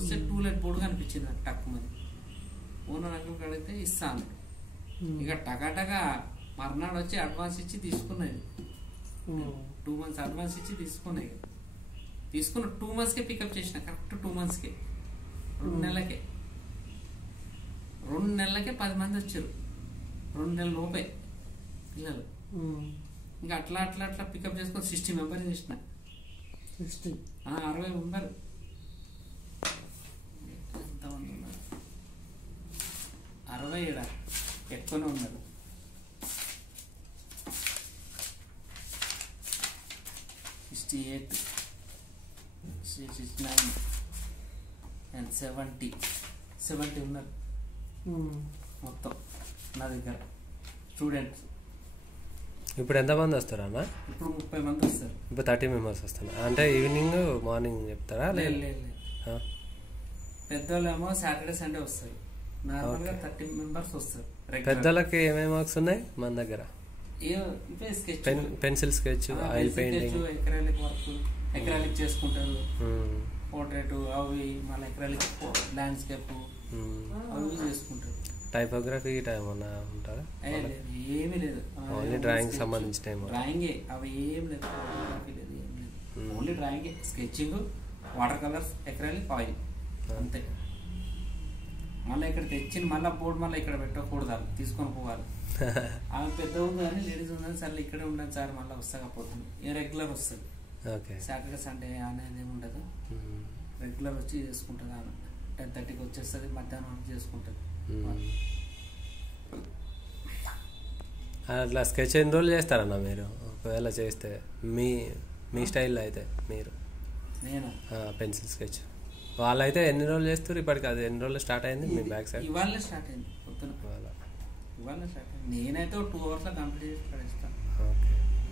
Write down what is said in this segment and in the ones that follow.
వస్తే 2 light board కనిపించింది నాకు టక్కుమని. ఓనర్ అంకుల్కి అడిగితే ఇస్తాను. ఇక టకాటగా మర్నాడు వచ్చి అడ్వాన్స్ ఇచ్చి తీసుకున్నది. 2 months అడ్వాన్స్ ఇచ్చి తీసుకున్నాయి. తీసుకున్న 2 monthsకే పికప్ చేసిన, కరెక్ట్ 2 monthsకే, 2 నెలలకే 10 మంది వచ్చారు. 2 నెలల లోపే పిల్లలు. ఇంకా అట్లా అట్లా అట్లా పికప్ చేసుకొని 60 మెంబర్స్ చేసిన. 60 60 మెంబర్ ఎంతమంది ఉన్నారు? 60 ఎక్కువనే ఉన్నారు. 68, 69 and 70 ఉన్నారు మొత్తం నా దగ్గర స్టూడెంట్స్. ఇప్పుడు ఎంతమంది వస్తారా అన్న? ఇప్పుడు 30 మంది వస్తారు. ఇప్పుడు 30 members వస్తున్నారు. అంటే ఈవినింగ్ మార్నింగ్ చెప్తారా? లేదు పెద్దోళ్ళేమో సాటర్డే సండే వస్తారు. నార్మల్గా 30 members వస్తారు. పెద్దలకి ఏమేమి వర్క్స్ ఉన్నాయి మన దగ్గర? Pencil sketch, oil painting, acrylic work, acrylic చేసుకుంటారు, పోర్ట్రేట్ అవి, మళ్ళీ ఎక్రాలిక్ ల్యాండ్స్కేప్ అవి చేసుకుంటారు. టైపోగ్రఫీ ఏమన్నా ఉంటారా? ఏమీ లేదు, ఓన్లీ డ్రాయింగ్ సంబంధించిన డ్రాయింగే. అవి ఏం లేదు, ఫోటోగ్రఫీ లేదు, ఏం లేదు, ఓన్లీ డ్రాయింగే. Sketching, water colours, acrylic, oil అంతే. మళ్ళీ ఇక్కడ తెచ్చిన మళ్ళీ బోర్డు మళ్ళీ ఇక్కడ పెట్టకూడదు, తీసుకొని పోవాలి. ఆమె పెద్ద ఉంది కానీ లేడీస్ ఉందని సరే ఇక్కడే ఉండదు సార్, మళ్ళీ వస్తాకపోతుంది. రెగ్యులర్ వస్తుంది. సాటర్డే సండే అనేది ఏమి ఉండదు, రెగ్యులర్ వచ్చి చేసుకుంటుంది. ఆమె 10:30కి వచ్చేస్తుంది, మధ్యాహ్నం చేసుకుంటుంది. అట్లా స్కెచ్ ఎన్ని రోజులు చేస్తారన్న మీరు? ఒకవేళ చేస్తే మీ స్టైల్లో అయితే మీరు నేను పెన్సిల్ స్కెచ్ వాళ్ళైతే ఎన్ని రోజులు చేస్తారు ఇప్పటికి? అది ఎన్ని రోజులు స్టార్ట్ అయింది మీ బ్యాక్ సైడ్? ఇవాళ స్టార్ట్ అయింది, పొద్దున ఇవాళ స్టార్ట్ అయింది. నేనైతే 2 hours కంప్లీట్ చేసి పడేస్తాను.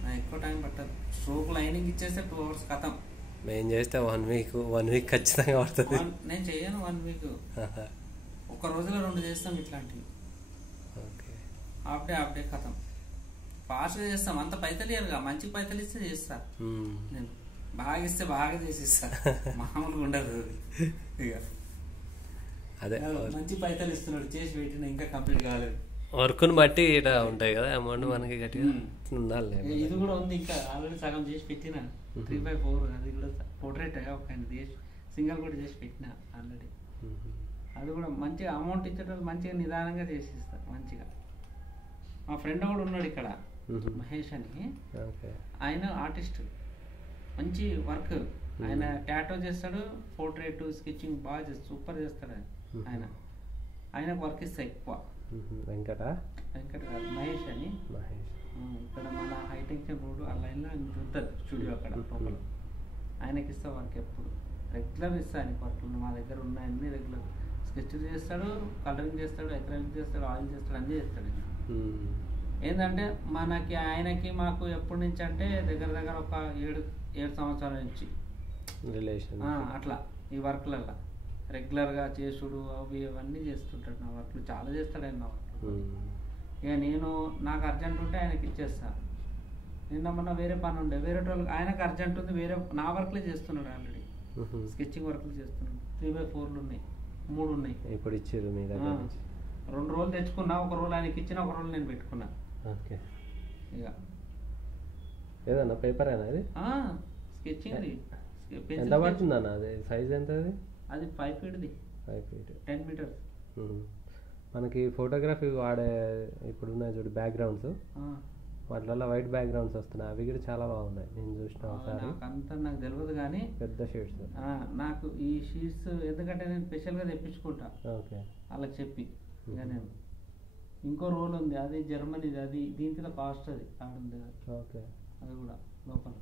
నాకు ఎక్కువ టైం పట్టదు. స్ట్రోక్ లైనింగ్ ఇచ్చేస్తే 2 hours కథం. మేము చేస్తే 1 week ఖచ్చితంగా పడుతుంది. నేను చేయను 1 week, ఒక రోజులో 2 చేస్తాం ఇట్లాంటివి. హాఫ్ డే కథం. ఫాస్ట్గా చేస్తాం. అంత పైసలు ఇవ్వరుగా, మంచి పైసలు ఇస్తే చేస్తా. నేను బాగా ఇస్తే బాగా చేసిస్తా, మామూలుగా ఉండదు. ఇక అదే మంచి పైసలు ఇస్తున్నాడు, చేసి పెట్టిన ఇంకా కంప్లీట్ కాలేదు. వర్క్ను బట్టి ఇట్లా ఉంటాయి కదా అమౌంట్ మనకి గట్టిగా ఉండాలి. ఇది కూడా ఉంది, ఇంకా ఆల్రెడీ సగం చేసి పెట్టిన 3/4. అది కూడా పోర్ట్రేట్ ఒక సింగల్ కూడా చేసి పెట్టిన ఆల్రెడీ. అది కూడా మంచిగా అమౌంట్ ఇచ్చేటప్పుడు మంచిగా నిదానంగా చేసిస్తారు మంచిగా. మా ఫ్రెండ్ కూడా ఉన్నాడు ఇక్కడ, మహేష్ అని. ఆయన ఆర్టిస్ట్, మంచి వర్క్. ఆయన టాటో చేస్తాడు, పోర్ట్రేట్, స్కెచింగ్ బాగా చేస్తాడు, సూపర్ చేస్తాడు ఆయన. ఆయనకు వర్క్ ఇస్తా ఎక్కువ. వెంకట కాదు, మహేష్ అని. ఇక్కడ మన హైటెన్షన్ రోడ్ ఆ లైన్లో ఉంటుంది స్టూడియో, అక్కడ లోపల. ఆయనకి ఇస్తా వర్క్ ఎప్పుడు, రెగ్యులర్ ఇస్తా ఆయనకి వర్క్లు. మా దగ్గర ఉన్నాయన్నీ రెగ్యులర్. స్కెచ్ చేస్తాడు, కలరింగ్ చేస్తాడు, ఎక్రైలిక్ చేస్తాడు, ఆయిల్ చేస్తాడు, అన్నీ చేస్తాడు. ఏంటంటే మనకి ఆయనకి మాకు ఎప్పటి నుంచి అంటే దగ్గర ఒక 7 సంవత్సరాల నుంచి రిలేషన్. అట్లా ఈ వర్క్లల్లో రెగ్యులర్గా చేసుడు అవి అవన్నీ చేస్తుంటాడు. నా వర్క్లు చాలా చేస్తాడు ఆయన నా వర్క్లు. ఇక నాకు అర్జెంట్ ఉంటే ఆయనకి ఇచ్చేస్తాను. నిన్న మొన్న వేరే పని ఉండే, వేరే వాళ్ళకి ఆయనకు అర్జెంట్ ఉంది, వేరే నా వర్క్లే చేస్తున్నాడు ఆల్రెడీ. స్కెచింగ్ వర్క్లు చేస్తున్నాడు. 3/4 ఉన్నాయి, 3 ఉన్నాయి. ఇప్పుడు ఇచ్చారు మీ దగ్గర? 2 రోజులు తెచ్చుకున్నా, ఒక రోజు ఆయనకి ఇచ్చిన, ఒక రోజు నేను పెట్టుకున్నా. ఇక ఏదన్నా పేపర్ అయినా అది స్కెచింగ్ ఎంత పడుతుంది అన్న? అది సైజ్ ఎంత? అది 5 feet 5 feet 10 meters. మనకి ఫోటోగ్రఫీ వాడే ఇప్పుడు ఉన్నాయి చూడు బ్యాక్గ్రౌండ్స్, వాటిలో వైట్ బ్యాక్గ్రౌండ్స్ వస్తున్నాయి. అవి కూడా చాలా బాగున్నాయి, నేను చూసిన ఒకసారి. అంతా నాకు తెలియదు కానీ పెద్ద షీట్స్ నాకు ఈ షీట్స్ ఎందుకంటే నేను స్పెషల్గా తెప్పించుకుంటా వాళ్ళకి చెప్పి. ఇక నేను ఇంకో రోల్ ఉంది, అది జర్మనీది, అది దీంట్లో కాస్ట్ అది ఆడుంది. అది కూడా లోపల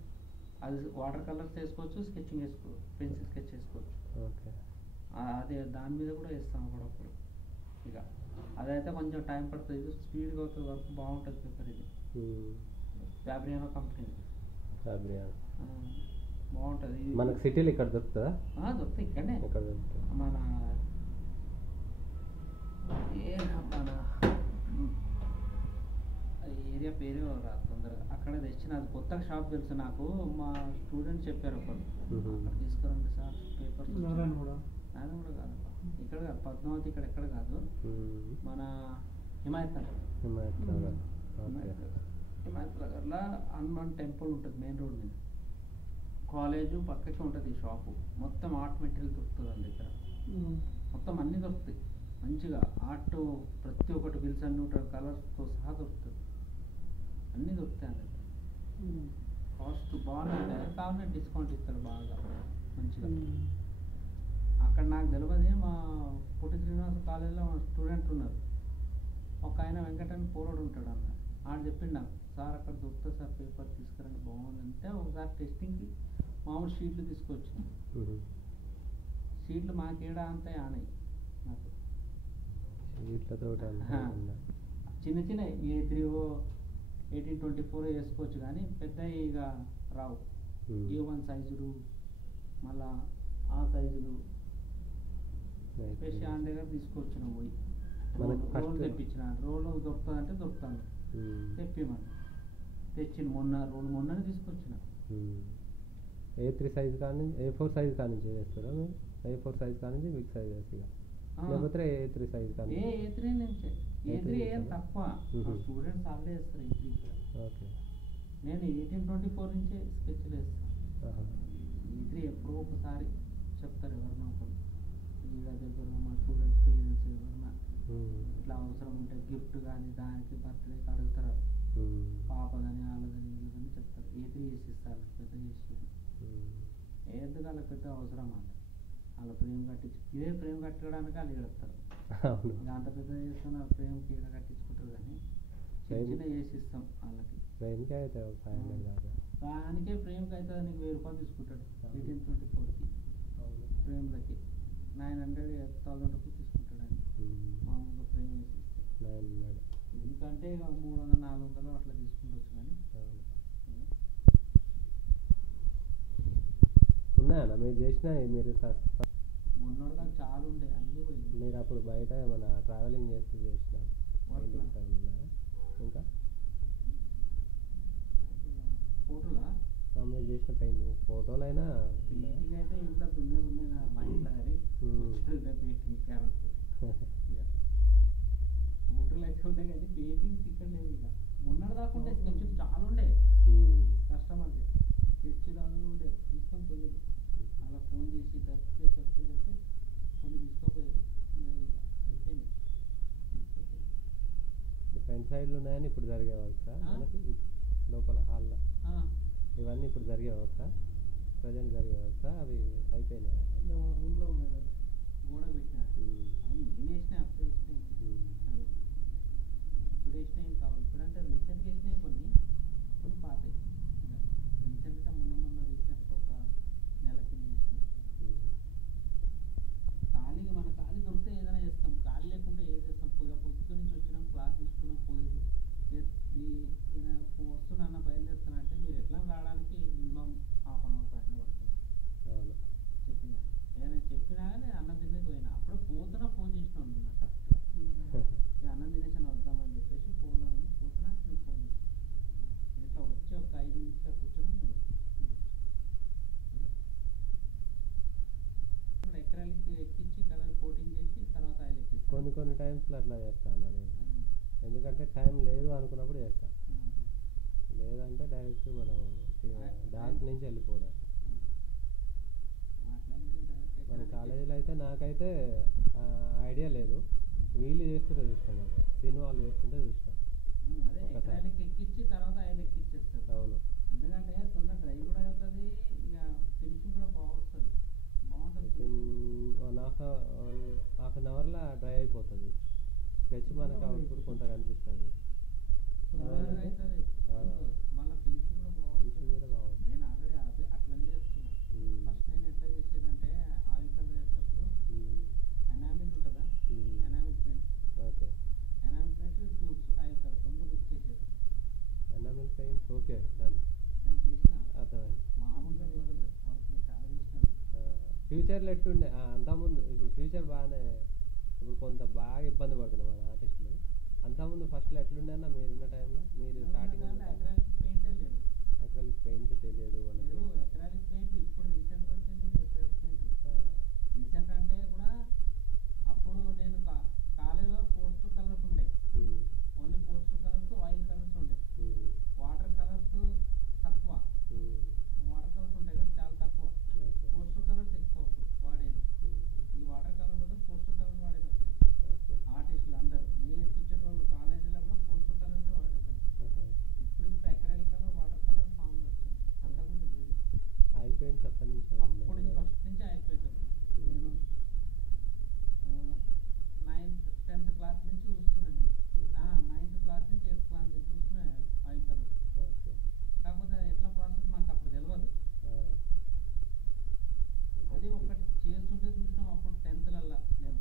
అది వాటర్ కలర్స్ వేసుకోవచ్చు, స్కెచింగ్ వేసుకోవచ్చు, పెన్సిల్ స్కెచ్ వేసుకోవచ్చు. అదే దాని మీద కూడా వేస్తాం అప్పుడప్పుడు. ఇక అదైతే కొంచెం టైం పడుతుంది, ఇది స్పీడ్గా అవుతుంది, వర్క్ బాగుంటుంది పేపర్. ఇది ఫ్యాబ్రియానో కంపెనీ, బాగుంటుంది. మనకు సిటీలో ఇక్కడ దొరుకుతుందా? దొరుకుతుంది, ఇక్కడనే మన ఏరియా పేరు రాదు తొందరగా. అక్కడ తెచ్చిన, అది కొత్తగా షాప్ తెలుసు నాకు, మా స్టూడెంట్స్ చెప్పారు ఒకరు, అక్కడ తీసుకురండి సార్ పేపర్స్. నారాయణ కూడా ఇక్కడ కాదు, పద్మావతి ఇక్కడ ఎక్కడ కాదు, మన హిమాయత్ నగర్. హిమాయత్ నగర్ నగర్లో హనుమాన్ టెంపుల్ ఉంటుంది మెయిన్ రోడ్ మీద. కాలేజు పక్కకే ఉంటుంది ఈ షాపు. మొత్తం ఆర్ట్ మెటీరియల్ దొరుకుతుంది అండి ఇక్కడ. మొత్తం అన్నీ దొరుకుతాయి మంచిగా. ఆర్ట్ ప్రతి ఒక్కటి విల్సన్ న్యూటన్ కలర్స్తో సహా దొరుకుతుంది. అన్నీ దొరుకుతాయి అండి ఇక్కడ. కాస్ట్ బాగుంటుంది, కావాలంటే డిస్కౌంట్ ఇస్తారు బాగా మంచిగా. అక్కడ నాకు తెలియదు, మా పుట్టి శ్రీనివాస కాలేజీలో స్టూడెంట్ ఉన్నారు. ఒక ఆయన వెంకటని పోరాడు ఉంటాడు అన్న. ఆడు చెప్పిండు నాకు, సార్ అక్కడ దొరుకుతుంది సార్, పేపర్ తీసుకురండి బాగుందంటే ఒకసారి టెస్టింగ్కి మామూలు షీట్లు తీసుకొచ్చిన. షీట్లు మాకేడా అంతే ఆనాయి నాకు. చిన్న చిన్న A3 1824 వేసుకోవచ్చు కానీ పెద్ద ఇక రావు. A1 సైజులు మళ్ళా ఆ సైజులు స్పెషల్ ఆన్ దగ్గర తీసుకొచ్చినాం. పోయి రోల్ తెప్పించిన, రోల్ దొరుకుతుంది అంటే దొరుకుతాను తెప్పిమని తెచ్చిన. మొన్ననే తీసుకొచ్చిన. A3 సైజ్ కానీ A4 సైజ్ కానీ చేస్తారా మీరు? A4 సైజ్ కానీ బిగ్ సైజ్ వేసి లేకపోతే A3 సైజ్ కానీ? A3 నుంచి A3 ఏం తక్కువ, స్టూడెంట్స్ వాళ్ళే వేస్తారు A3 ఇక్కడ. ఓకే, నేను 1824 నుంచే స్కెచ్లు వేస్తాను. A3 ఎప్పుడో ఒకసారి చెప్తారు ఎవరన్నా ఒకరు ఇక దగ్గర మా స్టూడెంట్స్ పేరెంట్స్ ఎవరన్నా ఇట్లా అవసరం ఉంటే గిఫ్ట్ కానీ దానికి బర్త్డేకి అడుగుతారు. పాప కానీ వాళ్ళదని వీళ్ళు కానీ చెప్తారు. A3 వేసి ఇస్తారు పెద్ద చేసి. ఏది వాళ్ళ పెద్ద అవసరం అన్న వాళ్ళ ఫ్రేమ్ కట్టించి ఇదే ఫ్రేమ్ కట్టడానికి వాళ్ళు ఏడుస్తారు. ఇక అంత పెద్ద చేస్తున్న ఫ్రేమ్కి ఈడ కట్టించుకుంటారు కానీ చిన్న చేసి ఇస్తాం వాళ్ళకి. ఫ్రేమ్కి అయితే దానికే ఫ్రేమ్కి అయితే నీకు 1000 రూపాయలు తీసుకుంటాడు 1824కి. ఫ్రేమ్లకి 900,000 రూపీస్ తీసుకుంటాడు అండి మామూలుగా ఫ్రేమ్ వేసి ఇస్తే. 900 ఎందుకంటే ఇక 300 400 అట్లా తీసుకుంటొచ్చు. కానీ ఉన్నాయన్నా మీరు చేసిన? మీరు మొన్నటిదాకా చాలా ఉండే అన్నీ పోయింది. మీరు అప్పుడు బయట ఏమైనా ట్రావెలింగ్ చేస్తూ చేసిన ఉన్నాయా ఇంకా ఫోటోలా? మీరు చేసిన పెయింటింగ్ ఫోటోలైనా? పెయింటింగ్ అయితే ఇంత ఉన్నాయి నా మైండ్లో కానీ పెయింటింగ్ ఫోటోలు అయితే ఉన్నాయి కానీ పెయింటింగ్స్ ఇక్కడ లేవు. ఇక మొన్నటిదాకా ఉండే స్కెచ్లు చాలా ఉండే. కస్టమర్ది స్కెచ్ దాని ఉండే తీసుకొని పోయేది. అలా ఫోన్ చేసి చెప్తే కొన్ని తీసుకోపోయేది. అయిపోయింది. ఫ్రంట్ సైడ్లు ఉన్నాయని ఇప్పుడు జరిగే వర్క్ సార్ మనకి లోపల హాల్లో ఇవన్నీ ఇప్పుడు జరిగే వర్క్ సార్? ప్రజెంట్ జరిగే వర్క్ సార్? అవి అయిపోయినాయి రూమ్లో ఉన్నాయి కదా గోడ పెట్టినా. నేను వేసినా అప్పుడు వేసినాయి. ఇప్పుడు వేసినాయి కావు. ఇప్పుడంటే రీసెంట్గా వేసినాయి కొన్ని పాతాయి. ఇంకా రీసెంట్గా మొన్న రీసెంట్గా ఒక నెల కింద వేసినాయి. ఖాళీగా మన ఖాళీ దొరికితే ఏదైనా చేస్తాం, ఖాళీ లేకుంటే ఏది చేస్తాం. పొద్దు నుంచి వచ్చినాం, క్లాస్ తీసుకున్నాం, పోయేది వస్తున్నా బయలుదేరుతున్నా అంటే మీరు ఎట్లా రావడానికి మినిమం ½ గంట పైన పడుతుంది. చెప్పిన ఏదైనా చెప్పినా కానీ అన్నం తినే పోయినా అప్పుడే పోతున్నా ఫోన్ చేసిన ఉంటున్నా కరెక్ట్గా. ఇక అన్నం తినేసాను వద్దామని చెప్పేసి పోదామని పోతున్నా నువ్వు ఫోన్ చేసి ఇట్లా వచ్చి ఒక 5 నిమిషాలు కూర్చొని నువ్వు ఎకరాలకి ఎక్కించి కలర్ కోటింగ్ చేసి తర్వాత ఆయిల్ ఎక్కిస్తాను. కొన్ని టైమ్స్లో అట్లా చేస్తాను నేను. ఎందుకంటే టైం లేదు అనుకున్నప్పుడు చేస్తాను. లేదంటే డైరెక్ట్ మనం డార్క్ నుంచి వెళ్ళిపోవడం. మన కాలేజీలో అయితే నాకైతే ఐడియా లేదు, వీళ్ళు చేస్తుంటే చూస్తాను. నేను సినిమా వాళ్ళు చేస్తుంటే చూస్తాను. ఎక్కించి తర్వాత ఆయిల్ ఎక్కిచ్చేస్తారు. అవును, ఎందుకంటే తొందర డ్రై కూడా అవుతుంది, ఇక ఫినిషింగ్ కూడా బాగుంటుంది. హాఫ్ అన్ అవర్లో డ్రై అయిపోతుంది. స్కెచ్ మనకు అవుట్పుట్ కొంత కనిపిస్తుంది. మళ్ళీ ఫినిషింగ్ కూడా బాగుంటుంది. నేను ఆల్రెడీ అట్లనే చేస్తున్నా. ఫస్ట్ నేను ఎట్లా చేసేదంటే ఆయిల్ కలర్ వేసేటప్పుడు ఎనామిల్ ఉంటుందా, enamel paint. Okay, enamel paint tubes oil colour 2 mix చేసేది. Enamel paint okay done. నేను చేసిన అర్థమైంది. మామూలుగా వర్క్ చాలా చేసినాను. ఫ్యూచర్లో ఎట్లుండే అంతకుముందు? ఇప్పుడు ఫ్యూచర్ బాగానే, ఇప్పుడు కొంత బాగా ఇబ్బంది పడుతున్నాం మన ఆర్టిస్టులు. అంతకుముందు ఫస్ట్లో ఎట్లుండే అన్న మీరున్న టైంలో? మీరు స్టార్టింగ్ అక్రాలిక్ పెయింటే లేదు. అక్రాలిక్ పెయింట్ తెలియదు మనకి. అక్రాలిక్ పెయింట్ ఇప్పుడు రీసెంట్గా వచ్చింది. అక్రాలిక్ పెయింట్ రీసెంట్ అంటే కూడా అప్పుడు ఫస్ట్ నుంచి ఆయిల్ పెయింటర్. నేను 10th క్లాస్ నుంచి చూస్తున్నాను. 9th క్లాస్ నుంచి 8th క్లాస్ నుంచి చూస్తున్నాను ఆయిల్ కలర్. కాకపోతే ఎట్లా ప్రాసెస్ మాకు అప్పుడు తెలియదు. అది ఒకటి చేస్తుంటే చూసినాం అప్పుడు 10th నేను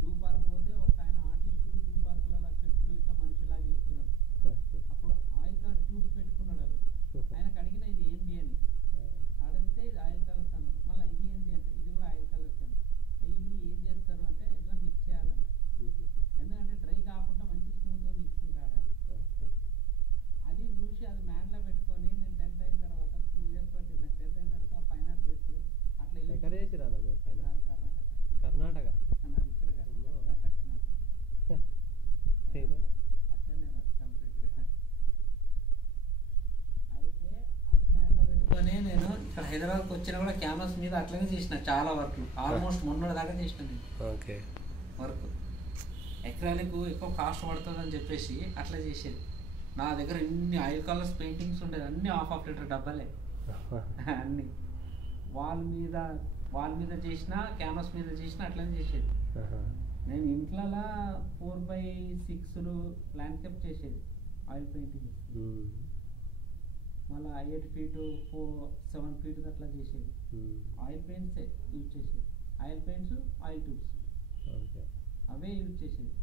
జూ పార్క్ పోతే ఒక ఆయన ఆర్టిస్టు జూ పార్క్లలో చెట్లు ఇట్లా మనిషిలాగా చేస్తున్నాడు. అప్పుడు ఆయిల్ కలర్ ట్యూబ్స్ పెట్టుకున్నాడు. అవి ఆయనకు అడిగిన ఇది ఏంది అని అడిగితే ఇది ఆయిల్ కలర్స్ అన్నారు. మళ్ళీ ఇది ఏంది అంటే ఇది కూడా ఆయిల్ కలర్స్ అని. ఇవి ఏం చేస్తారు అంటే ఇట్లా మిక్స్ చేయాలని, ఎందుకంటే డ్రై కాకుండా మంచి స్మూత్గా మిక్సింగ్ కాడాలి. అది చూసి అది మ్యాన్లో పెట్టుకొని నేను 10th అయిన తర్వాత 2 years పట్టింది నాకు. 10th అయిన తర్వాత ఫైన్ ఆర్ట్స్ చేస్తే అట్లా ఎక్కడ చేసిరా కర్ణాటక? నాది ఇక్కడ అక్కడ నేను కంప్లీట్గా అయితే అది మ్యాన్లో పెట్టుకొని నేను ఇక్కడ హైదరాబాద్కి వచ్చినా కూడా కెమెరాస్ మీద అట్లనే చేసిన చాలా వర్క్. ఆల్మోస్ట్ మొన్నటి దాకా చేసిన నేను వర్క్. ఎక్రాలిక్ ఎక్కువ కాస్ట్ పడుతుంది అని చెప్పేసి అట్లా చేసేది. నా దగ్గర ఇన్ని ఆయిల్ కలర్స్ పెయింటింగ్స్ ఉండేది, అన్నీ హాఫ్ లీటర్ డబ్బాలే అన్నీ. వాల్ మీద చేసిన, క్యాన్వాస్ మీద చేసిన అట్లనే చేసేది. నేను ఇంట్లో 4x6 ల్యాండ్స్కేప్ చేసేది ఆయిల్ పెయింటింగ్. మళ్ళీ 8 feet 7 feet అట్లా చేసేది. ఆయిల్ పెయింట్సే యూజ్ చేసేది. ఆయిల్ పెయింట్స్, ఆయిల్ ట్యూబ్స్ అవే యూజ్ చేసేది.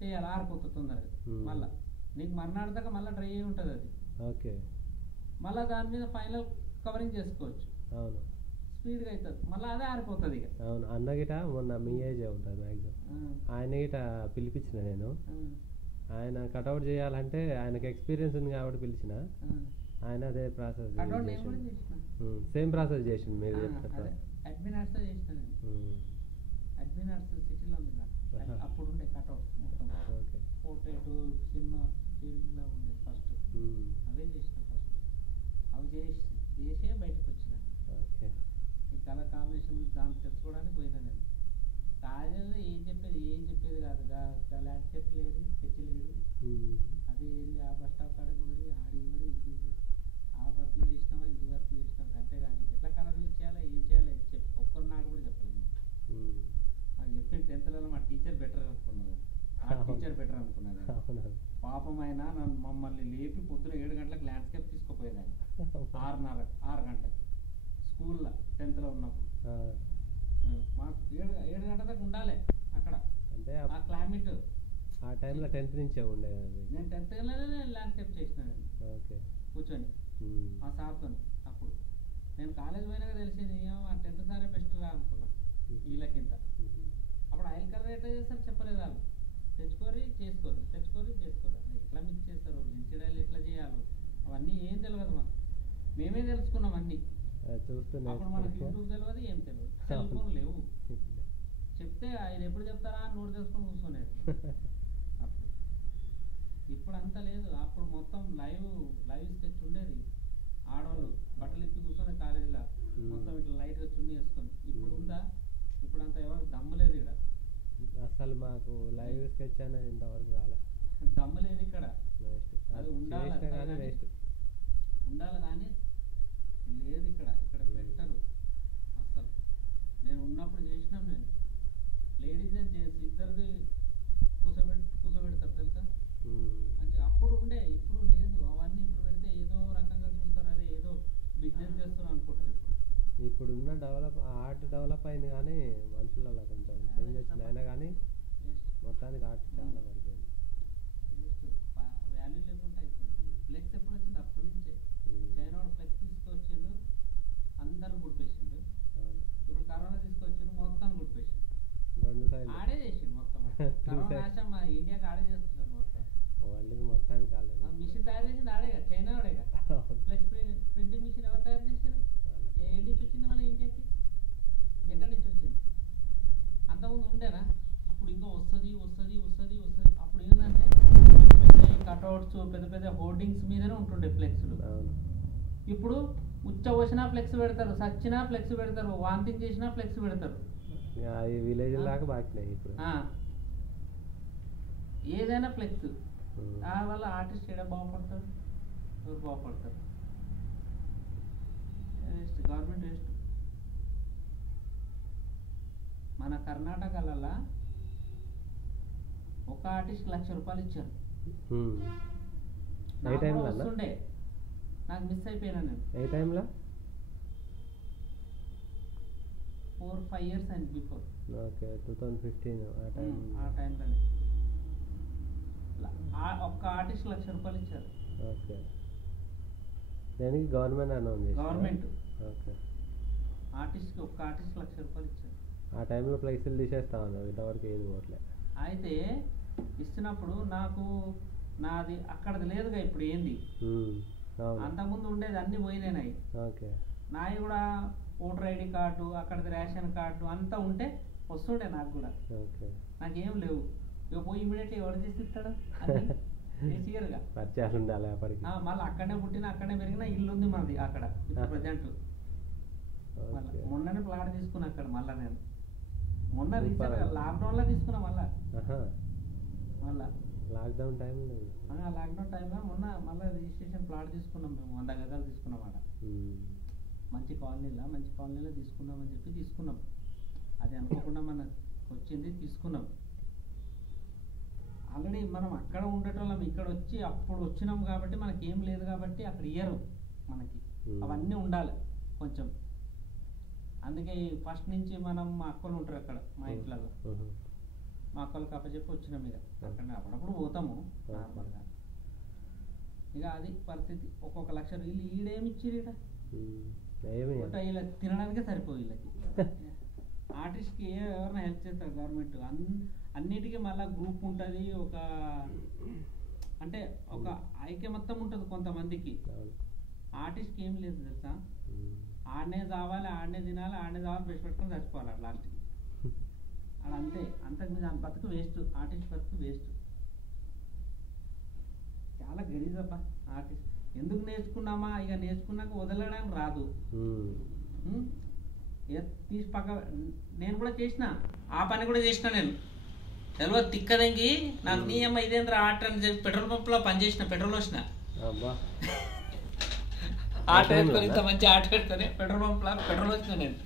చేయాలి ఆరిపోతుంది తొందరగా. మళ్ళీ నీకు మర్నాడు దాకా మళ్ళీ డ్రై అయి ఉంటుంది అది. మళ్ళీ దాని మీద ఫైనల్ కవరింగ్ చేసుకోవచ్చు. స్పీడ్గా అవుతుంది. మళ్ళీ అదే ఆరిపోతుంది ఇక. అవును. అన్న గిట మొన్న మీ ఏజ్ ఉంటుంది మ్యాక్సిమం. ఆయన గిట పిలిపించిన నేను. ఆయన కట్అవుట్ చేయాలంటే ఆయనకు ఎక్స్పీరియన్స్ ఉంది కాబట్టి పిలిచిన. ఆయన అదే ప్రాసెస్ సేమ్ ప్రాసెస్ చేసిండు మీరు చెప్తారు. అడ్మిన్ ఆర్ట్స్ చేసిన నేను. అడ్మిన్ ఆర్ట్స్ సిటీలో ఉంది నాకు. అప్పుడు ఉండే కట్అవుట్స్ మొత్తం పోర్ట్రేట్ సినిమా ఫీల్డ్లో ఉండే ఫస్ట్. అవే చేసిన ఫస్ట్. అవి చేసే బయటకు వచ్చిన. ఈ కలర్ కాంబినేషన్ దాన్ని తెలుసుకోవడానికి పోయినా నేను. కాలేజీలో ఏం చెప్పేది కాదు. ల్యాండ్స్కేప్ లేదు, స్కెచ్ లేదు. అది ఆ బస్ స్టాప్ కాడికి ఊరి ఆడి ఊరి ఇది ఆ వర్క్ చేసినామా ఇది వర్క్ చేసినామా అంతేగాని ఎట్లా కలర్ యూజ్ చేయాలా ఏం చేయాలి ఒక్కరి నాడు కూడా చెప్పలేదు. నాకు చెప్పిన 10th మా టీచర్ బెటర్ అనుకున్నాను. టీచర్ బెటర్ అనుకున్నాను. పాపం అయినా నన్ను మమ్మల్ని లేపి పొద్దున 7 గంటలకు ల్యాండ్స్కేప్ తీసుకుపోయేదాన్ని. 6 గంటలకు స్కూల్లో 10th ఉన్నప్పుడు మాకు 7 గంటల దాకా ఉండాలి అక్కడ. అంటే ఆ క్లైమేట్ ఆ టైంలో 10th నుంచే ఉండేది. నేను 10th ల్యాండ్స్కేప్ చేసిన కూర్చొని ఆ సార్తో. అప్పుడు నేను కాలేజ్ పోయినాక తెలిసింది 10th సారే బెస్ట్ రా అనుకున్నా వీళ్ళకింత. అప్పుడు ఆయిల్ కలర్ ఎట్లా చేస్తారు చెప్పలేదు వాళ్ళు. తెచ్చుకోరి చేసుకోరు ఎట్లా మిక్స్ చేస్తారు, లిన్సీడ్ ఆయిల్ ఎట్లా చేయాలో అవన్నీ ఏం తెలియదు మాకు. మేమే తెలుసుకున్నాం అన్నీ. అప్పుడు మనకు యూట్యూబ్ తెలియదు, ఏం తెలియదు, సెల్ ఫోన్ లేవు. చెప్తే ఆయన ఎప్పుడు చెప్తారా అని నోట్ తెలుసుకొని కూర్చోలేదు అప్పుడు. ఇప్పుడు అంతా లేదు. అప్పుడు మొత్తం లైవ్ స్కెచ్ ఉండేది. ఆడవాళ్ళు బట్టలు ఇప్పి కూర్చొని కాలేజీలో మొత్తం ఇట్లా లైట్గా చున్నీ వేసుకొని. ఇప్పుడు ఉందా? ఇప్పుడు అంతా ఎవరికి దమ్ము లేదు ఇక్కడ. అసలు మాకు లైవ్ స్కెచ్ అనేది ఇంతవరకు రాలే. దమ్ము లేదు ఇక్కడ. అది ఉండాలి కానీ లేదు ఇక్కడ. పెట్టరు అసలు. నేను ఉన్నప్పుడు చేసినాం. నేను లేడీస్ అండ్ జెంట్స్ ఇద్దరిది కూర్చోబెడతారు తెలుసా మంచిగా. అప్పుడు ఉండే, ఇప్పుడు లేదు అవన్నీ. ఇప్పుడు పెడితే ఏదో రకంగా చూస్తారు, అదే ఏదో బిజినెస్ చేస్తారు అనుకుంటారు. ఇప్పుడున్న ఆర్ట్ డెవలప్ అయింది కానీ మనుషులలో కొంచెం చేంజ్ వచ్చింది. అయినా కానీ మొత్తానికి ఆర్ట్ చాలా పడిపోయింది. వాల్యూ లేకుండా అయిపోయింది. ఫ్లెక్స్ ఎప్పుడు వచ్చింది? అప్పటి నుంచే చైనా వాడు ఫ్లెక్స్ తీసుకొచ్చిండు, అందరూ గుడిపేసిండు. ఇప్పుడు కరోనా తీసుకొచ్చిండు, మొత్తం గుడిపేసిండు. ఆడే చేసిండు మొత్తం. కరోనా నాశం మా ఇండియాకి ఆడే చేస్తున్నాడు మొత్తం. వరల్డ్కి మొత్తానికి కాలేదు. మిషన్ తయారు చేసింది ఆడేగా, చైనా వాడేగా. ఫ్లెక్స్ ప్రింటింగ్ మిషన్ ఎవరు తయారు చేశారు? ఏ నుంచి వచ్చింది మన ఇండియాకి? ఎక్కడి నుంచి వచ్చింది? అంతకుముందు ఉండేనా? అప్పుడు ఇంకా వస్తుంది. అప్పుడు ఏంటంటే పెద్ద కట్అవుట్స్, పెద్ద హోర్డింగ్స్ మీదనే ఉంటుండే ఫ్లెక్స్లు. ఇప్పుడు ఉచ్చ వచ్చినా ఫ్లెక్స్ పెడతారు, సచ్చినా ఫ్లెక్స్ పెడతారు, వాంతింగ్ చేసినా ఫ్లెక్స్ పెడతారు. విలేజ్ లాగా బాగున్నాయి ఇప్పుడు. ఏదైనా ఫ్లెక్స్. వల్ల ఆర్టిస్ట్ ఏడా బాగుపడతారు, ఎవరు బాగుపడతారు? Waste, government waste. మన కర్ణాటకలలో ఒక ఆర్టిస్ట్ ₹1,00,000 ఇచ్చారు. నాకు కూడా వస్తుండే, నాకు మిస్ అయిపోయినా నేను. ఏ టైంలో? 4-5 years అండ్ బిఫోర్. ఓకే, 2015 ఆ టైంలోనే ఒక్క ఆర్టిస్ట్ ₹1,00,000 ఇచ్చారు. ఓకే, దేనికి? గవర్నమెంట్ అనౌన్స్ చేసిందా? గవర్నమెంట్. ఓకే, ఆర్టిస్ట్కి ఒక్క ఆర్టిస్ట్ ₹1,00,000 ఇచ్చారు. ఆ టైంలో ఫ్లెక్సీలు తీసేస్తా ఉన్నారు, ఇంతవరకు ఏది పోవట్లే. అయితే ఇచ్చినప్పుడు నాకు నాది అక్కడది లేదుగా, ఇప్పుడు ఏంది అంతకుముందు ఉండేది అన్ని పోయినాయి. ఓకే, నాయి కూడా ఓటర్ ఐడి కార్డు, అక్కడది రేషన్ కార్డు అంతా ఉంటే వస్తుండే నాకు కూడా. ఓకే, నాకేం లేవు. ఇక పోయి ఇమీడియట్లీ ఎవరు చేసి ఇస్తాడు? ఈజీగా పరిచయాలు ఉండాలి అప్పటికి. మళ్ళీ అక్కడనే పుట్టిన అక్కడనే పెరిగిన ఇల్లు ఉంది మనది అక్కడ ప్రజెంట్. మళ్ళీ మొన్ననే ప్లాట్ తీసుకున్నా అక్కడ. మళ్ళీ నేను మొన్న రీసెంట్ లాక్డౌన్లో తీసుకున్నా. మళ్ళీ లాక్డౌన్ టైంలో లాక్డౌన్ టైంలో మొన్న మళ్ళీ రిజిస్ట్రేషన్ ప్లాట్ తీసుకున్నాం మేము. 100 గజాలు తీసుకున్నాం అక్కడ. మంచి కాలనీలో తీసుకుందామని చెప్పి తీసుకున్నాం. అది అనుకోకుండా మనకు వచ్చింది, తీసుకున్నాం. ఆల్రెడీ మనం అక్కడ ఉండేటోళ్ళం, ఇక్కడ వచ్చి అప్పుడు వచ్చినాం కాబట్టి మనకి ఏం లేదు కాబట్టి అక్కడ ఇయ్యరు మనకి. అవన్నీ ఉండాలి కొంచెం. అందుకే ఫస్ట్ నుంచి మనం మా అక్కలు ఉంటారు అక్కడ మా ఇంట్లలో. మా అక్కలకు అప్పచెప్పి వచ్చినాం. ఇక అక్కడ అప్పుడప్పుడు పోతాము నార్మల్గా. ఇక అది పరిస్థితి. ఒక్కొక్క ₹1,00,000 వీళ్ళు ఈడేమి ఇచ్చిర్రు? ఇలా తినడానికే సరిపోయి వీళ్ళకి. ఆర్టిస్ట్కి ఎవరైనా హెల్ప్ చేస్తారు గవర్నమెంట్. అన్నిటికీ మళ్ళీ గ్రూప్ ఉంటుంది, ఒక అంటే ఒక ఐక్యమత్యం ఉంటుంది కొంతమందికి. ఆర్టిస్ట్కి ఏం లేదు తెలుసా, ఆడనే చావాలి, ఆడనే తినాలి, ఆడనే చావాలి, బ్రష్ పెట్టుకొని చచ్చిపోవాలి అట్లా లాస్ట్కి. అలా అంతే, అంతకు దాని బతుకు వేస్ట్. ఆర్టిస్ట్ బతుకు వేస్ట్. చాలా గలీజబ్బా ఆర్టిస్ట్. ఎందుకు నేర్చుకున్నామా? ఇక నేర్చుకున్నాక వదలడానికి రాదు. తీసి పక్క నేను కూడా చేసిన, ఆ పని కూడా చేసిన నేను. తెలియదు తిక్కదంగి నాకు. నీ అమ్మ ఇదేంద్ర ఆర్ట్ అని చెప్పి పెట్రోల్ పంప్లో పనిచేసిన, పెట్రోల్ వచ్చిన ఆట పెట్టుకొని, ఇంత మంచి ఆట పెట్టుకొని పెట్రోల్ పంప్లో పెట్రోల్ వచ్చిన నేను.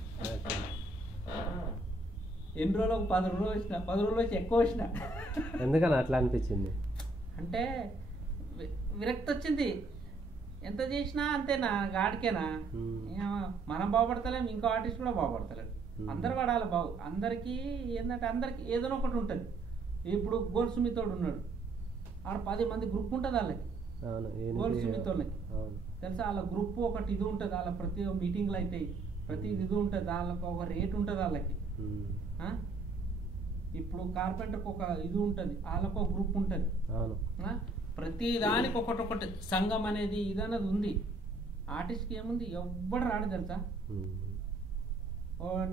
ఎన్ని రోజులు? 10 రోజులు వచ్చిన. 10 రోజులు వచ్చి ఎక్కువ వచ్చిన. ఎందుకని అట్లా అనిపించింది అంటే విరక్తి వచ్చింది. ఎంత చేసినా అంతేనా, గాడికేనా? మనం బాగుపడతలేం, ఇంకో ఆర్టిస్ట్ కూడా బాగుపడతలేదు. అందరు పడాలి బాగు. అందరికీ ఏంటంటే అందరికి ఏదైనా ఒకటి ఉంటుంది. ఇప్పుడు గోల్ సుమితోడు ఉన్నాడు, ఆడ 10 మంది గ్రూప్ ఉంటుంది వాళ్ళకి. గోల్ సుమితోళ్ళకి తెలుసా, వాళ్ళ గ్రూప్ ఒకటి ఇది ఉంటుంది. వాళ్ళ ప్రతి మీటింగ్లు అయితే ప్రతి ఇది ఉంటుంది, వాళ్ళకి ఒక రేట్ ఉంటుంది వాళ్ళకి. ఇప్పుడు కార్పెంటర్కి ఒక ఇది ఉంటుంది, వాళ్ళకు ఒక గ్రూప్ ఉంటుంది. ప్రతి దానికి ఒకటి సంఘం అనేది ఇదన్నది ఉంది. ఆర్టిస్ట్కి ఏముంది? ఎవ్వడు రాడు తెలుసా.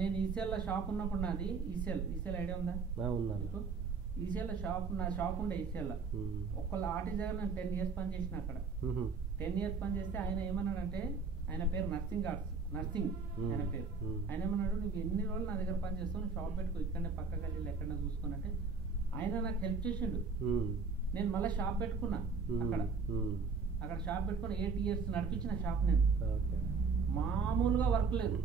నేను ఈసీఎల్లో షాప్ ఉన్నప్పుడు, నాది ఈసీఎల్ ఐడియా ఉందా? ఈసీఎల్లో షాప్, నా షాప్ ఉండే ఈసీఎల్లో. ఒక్కళ్ళ ఆర్టిస్ట్ దగ్గర నేను 10 years పని చేసిన అక్కడ. 10 years పని చేస్తే ఆయన ఏమన్నాడంటే, ఆయన పేరు నర్సింగ్ ఆయన పేరు. ఆయన ఏమన్నాడు, నువ్వు ఎన్ని రోజులు నా దగ్గర పని చేస్తావు, నువ్వు షాప్ పెట్టుకో, ఇక్కడనే పక్క గల్లీలో ఎక్కడన్నా చూసుకున్నట్టే ఆయన నాకు హెల్ప్ చేసిండు. నేను మళ్ళీ షాప్ పెట్టుకున్నా అక్కడ షాప్ పెట్టుకుని 8 years నడిపించిన షాప్ నేను. మామూలుగా వర్క్ లేదు,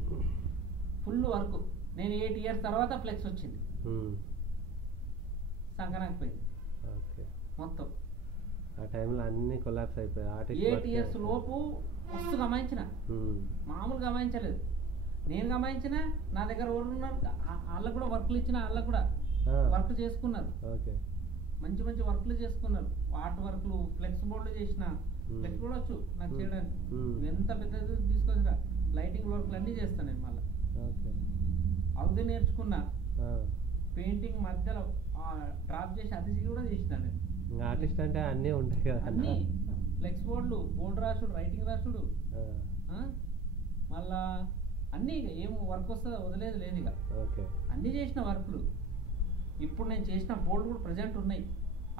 ఫుల్ వర్క్. నేను 8 years తర్వాత ఫ్లెక్స్ వచ్చింది, సంక్రాంతి పోయింది మొత్తం. ఆ టైంలో అన్ని కొలాప్స్ అయిపోయాయి. 8 years లోపు మస్తు గమాయించిన, మామూలు గమాయించలేదు. నేను గమాయించిన, నా దగ్గర ఎవరు ఉన్నారు వాళ్ళకు కూడా వర్క్లు ఇచ్చిన, వాళ్ళకు కూడా వర్క్ చేసుకున్నారు. మంచి మంచి వర్క్లు చేసుకున్నారు. ఆర్ట్ వర్క్లు, ఫ్లెక్స్ బోర్డులు చేసిన. ఫ్లెక్స్ కూడా వచ్చు నాకు చేయడానికి. ఎంత పెద్దది తీసుకొచ్చిన లైటింగ్ వర్క్లు అన్నీ చేస్తాను నేను. మళ్ళీ అది నేర్చుకున్నా. పెయింటింగ్ మధ్యలో డ్రాప్ చేసి అది కూడా చేసిన నేను. ఆర్టిస్ట్ అంటే అన్నీ ఉంటాయి కదా, అన్నీ ఫ్లెక్స్ బోర్డులు, బోర్డు రాసుడు, రైటింగ్ రాసుడు, మళ్ళా అన్నీ. ఏం వర్క్ వస్తుందో వదిలేదు లేదు. ఇక అన్నీ చేసిన వర్క్లు. ఇప్పుడు నేను చేసిన బోర్డు కూడా ప్రజెంట్ ఉన్నాయి.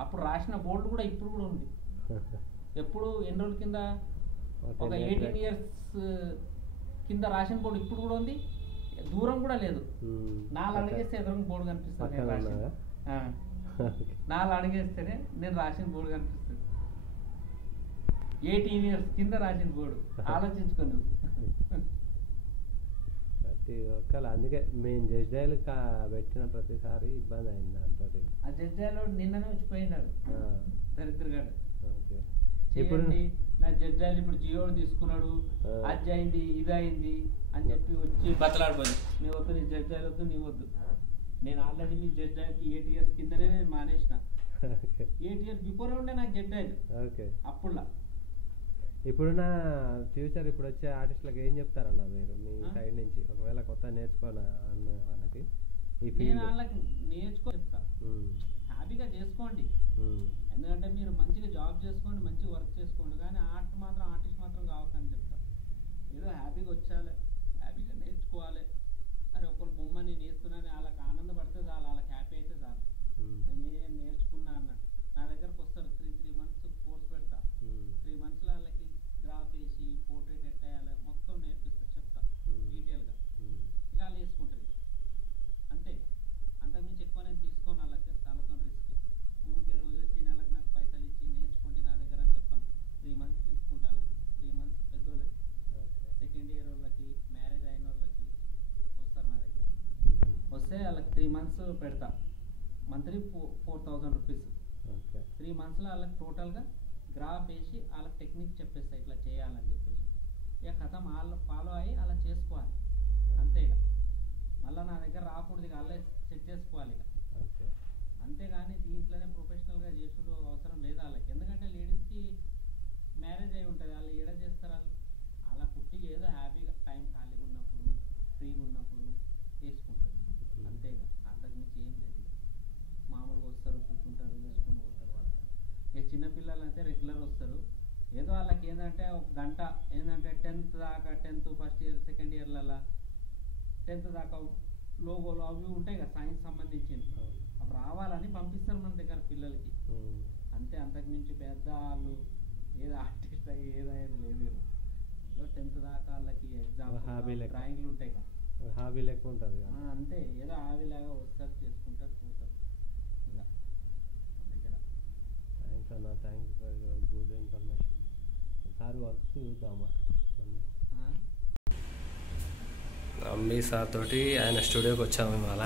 అప్పుడు రాసిన బోర్డు కూడా ఇప్పుడు కూడా ఉంది. ఎప్పుడు ఎన్ని రోజుల కింద, ఒక 18 years కింద రాసిన బోర్డు ఇప్పుడు కూడా ఉంది. దూరం కూడా లేదు. 4 అడుగేస్తే ఎదురు బోర్డు కనిపిస్తుంది. నేను రాసిన 4 అడుగేస్తేనే నేను రాసిన బోర్డు కనిపిస్తుంది. 18 years కింద రాసిన బోర్డు. ఆలోచించుకోండి. ప్రతి ఒక్కరు అందుకే మేము జస్ట్ డైల్ పెట్టిన ప్రతిసారి ఇబ్బంది అయింది దాంతో. ఆ జస్ట్ డైల్ నిన్ననే వచ్చిపోయినాడు దరిద్రగాడు. ఓకే ఇప్పుడు నా జస్ట్ డైల్ ఇప్పుడు జియో తీసుకున్నాడు, అది అయింది ఇది అయింది అని చెప్పి వచ్చి బతలాడిపోయింది. నీ వద్దు, నీ జస్ట్ డైల్ వద్దు, నీ వద్దు. నేను ఆల్రెడీ మీ జస్ట్ డైల్కి 8 years కిందనే నేను మానేసిన. 8 years బిఫోర్ ఉండే నాకు జస్ట్ డైల్. ఓకే అప్పుడులా. ఇప్పుడున్న ఫ్యూచర్ ఇప్పుడు వచ్చే ఆర్టిస్టులకు ఏం చెప్తారన్న మీరు మీ సైడ్ నుంచి, ఒకవేళ కొత్త నేర్చుకోనా అన్న వాళ్ళకి? నేను వాళ్ళకి నేర్చుకో చెప్తా, హ్యాపీగా చేసుకోండి. ఎందుకంటే మీరు మంచిగా జాబ్ చేసుకోండి, మంచిగా వర్క్ చేసుకోండి, కానీ ఆర్టిస్ట్ మాత్రం కావద్దని చెప్తా. ఏదో హ్యాపీగా వచ్చాలి, హ్యాపీగా నేర్చుకోవాలి. అరే ఒకరు బొమ్మ నేను వేస్తున్నాను వాళ్ళకి ఆనందపడితే చాలు, వాళ్ళకి హ్యాపీ అయితే చాలు. నేను ఏం నేర్చుకున్నా అన్నట్టు నా దగ్గరకు వస్తారు. 3 months కోర్స్ పెడతా. 3 monthsలో వాళ్ళకి గ్రాఫ్ వేసి పోర్ట్రేట్ ఎట్టేయాలి మొత్తం నేర్పిస్తా, చెప్తా డీటెయిల్గా. ఇక వాళ్ళు వేసుకుంటారు. అంతే, అంతకుమించి ఎక్కువ నేను తీసుకోను వాళ్ళకి, వాళ్ళతో రిస్క్. ఊరికే రోజు వచ్చి నెలకు నాకు పైసలు ఇచ్చి నేర్చుకుంటే నా దగ్గర అని చెప్పాను. 3 months తీసుకుంటాను. 3 months పెద్దోళ్ళకి, సెకండ్ ఇయర్ వాళ్ళకి, మ్యారేజ్ అయిన వాళ్ళకి వస్తారు నా దగ్గర. వస్తే వాళ్ళకి 3 months పెడతా. Monthly 4,000 rupees. 3 monthsలో వాళ్ళకి టోటల్గా గ్రాఫ్ వేసి వాళ్ళకి టెక్నిక్ చెప్పేస్తా, ఇట్లా చేయాలని చెప్పేసి. ఇక కథం వాళ్ళు ఫాలో అయ్యి అలా చేసుకోవాలి అంతే. ఇక మళ్ళీ నా దగ్గర రాకూడదు, ఇక వాళ్ళే సెట్ చేసుకోవాలి ఇక. అంతేగాని దీంట్లోనే ప్రొఫెషనల్గా చేసుడు అవసరం లేదు వాళ్ళకి. ఎందుకంటే లేడీస్కి మ్యారేజ్ అయి ఉంటుంది, వాళ్ళు ఏడ చేస్తారు, వాళ్ళ పుట్టి ఏదో హ్యాపీగా టైం ఖాళీగా ఉన్నప్పుడు ఫ్రీగా ఉన్నప్పుడు చేసుకుంటారు అంతే. ఇక అంతకుమించి ఏం లేదు. ఇక మామూలుగా వస్తారు, కూర్చుంటారు, వేసుకుని పోతారు వాళ్ళు. ఇక చిన్నపిల్లలు అయితే రెగ్యులర్ వస్తారు. ఏదో వాళ్ళకి ఏంటంటే ఒక గంట ఏంటంటే 10th దాకా, 10th first year second ఇయర్లలో 10th దాకా లోగోలు అవి ఉంటాయి కదా సైన్స్ సంబంధించినవి, అవి రావాలని పంపిస్తారు మన దగ్గర పిల్లలకి అంతే. అంతకుమించి పెద్ద వాళ్ళు ఏదో ఆర్టిస్ట్ అయ్యి ఏదయ్యేది లేదు. ఏదో 10th దాకా వాళ్ళకి ఎగ్జామ్ డ్రాయింగ్లు ఉంటాయి కదా, హాబీ లెక్క ఉంటుంది అంతే. ఏదో హాబీలాగా వస్తారు, చేసుకుంటారు, పోతారు. ఇలా దగ్గర. థ్యాంక్స్ అన్న, thanks for your good information. Sir work చూద్దామా అమ్మీ సార్ తోటి ఆయన స్టూడియోకి వచ్చాము ఇవాళ.